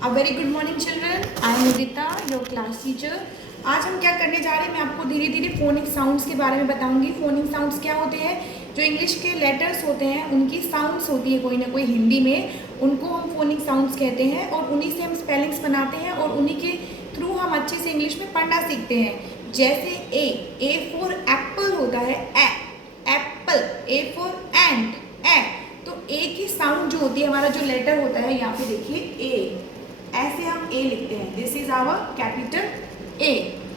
A very good morning children. I am Udita, your class teacher. आज हम क्या करने जा रहे हैं, मैं आपको धीरे धीरे फोनिक साउंड्स के बारे में बताऊंगी। फोनिक साउंड्स क्या होते हैं? जो इंग्लिश के लेटर्स होते हैं उनकी साउंड्स होती है कोई ना कोई हिंदी में, उनको हम फोनिक साउंड्स कहते हैं और उन्हीं से हम स्पेलिंग्स बनाते हैं और उन्हीं के थ्रू हम अच्छे से इंग्लिश में पढ़ना सीखते हैं। जैसे ए फॉर एप्पल होता है, एप्पल। ए फॉर एंट, ए। तो ए की साउंड जो होती है, हमारा जो लेटर होता है, यहाँ पे देखिए ए, ऐसे हम ए लिखते हैं। This is our capital A,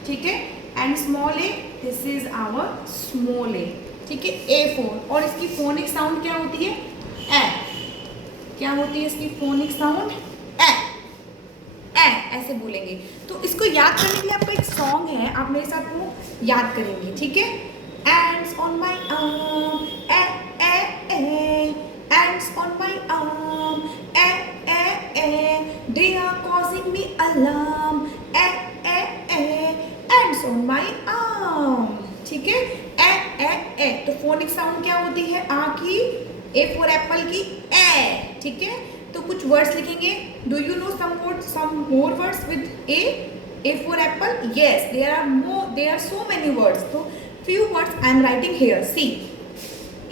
ठीक है। And small A, this is our small A, ठीक है। ए फॉर, और इसकी फोनिक साउंड क्या होती है? ए। क्या होती है इसकी फोनिक साउंड? ए, ए, ऐसे बोलेंगे। तो इसको याद करने के लिए आपका एक सॉन्ग है, आप मेरे साथ वो याद करेंगे, ठीक है। Ants on my arm, ants on my arm, they are causing me alarm, ants on my arm, ठीक है। तो फोनिक साउंड क्या होती है? आ की, ए फॉर एप्पल की ए, ठीक है। तो कुछ वर्ड्स लिखेंगे। Do you know some more words with A for apple? Yes, there are so many words. तो few words I am writing here. See,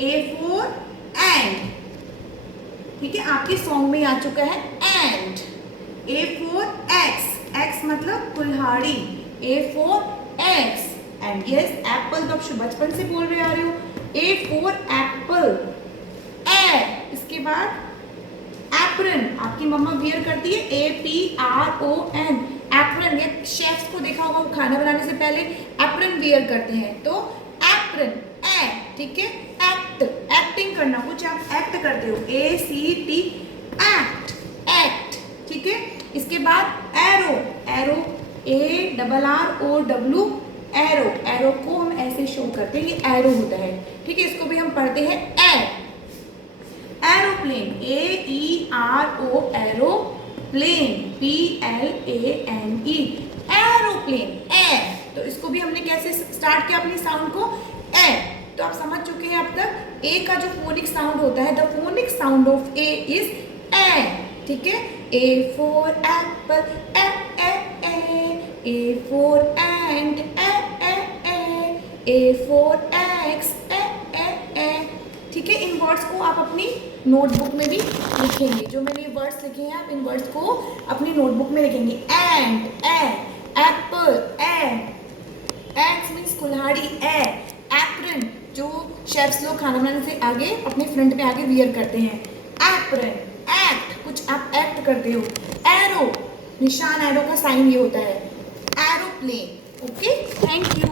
A for and, ठीक है, आपके सॉन्ग में आ चुका है and. A for X, X मतलब कुल्हाड़ी। A for X and yes, apple तो आप बचपन से बोल रहे आ रहे हो। A for apple, A। इसके बाद एप्रन, आपकी मम्मा वियर करती है, APRON, एप्रन। ये शेफ्स को देखा होगा, वो खाना बनाने से पहले एप्रन वियर करते हैं। तो एप्रन, ए, ठीक है। एक्ट, एक्टिंग करना, कुछ आप एक्ट करते हो, ACT, एक्ट, एक्ट, ठीक है। इसके बाद arrow, arrow, ARROW, arrow. Arrow को हम ऐसे शो करते हैं, ये एरो होता है, ठीक है। इसको भी हम पढ़ते हैं A. Aeroplane, AERO, aeroplane, PLANE, aeroplane, A. तो इसको भी हमने कैसे स्टार्ट किया अपनी साउंड को? ए। तो आप समझ चुके हैं अब तक ए का जो फोनिक साउंड होता है, the phonic sound of A is A, ठीक है। A for apple, A A A, A for ant, A A A, A for axe, A A A, ठीक है। इन वर्ड्स को आप अपनी नोटबुक में भी लिखेंगे। जो मैंने ये वर्ड्स लिखे हैं, आप इन वर्ड्स को अपनी नोटबुक में लिखेंगे। And, A, Apple, A, x means कुल्हाड़ी, ए, एप्रन, जो शेफ्स लोग खाना बनाने से आगे अपने फ्रंट पे आगे वियर करते हैं। एप्रन, एक्ट, कुछ आप एक्ट करते हो। एरो, निशान, एरो का साइन ये होता है। Aeroplane, okay. Thank you.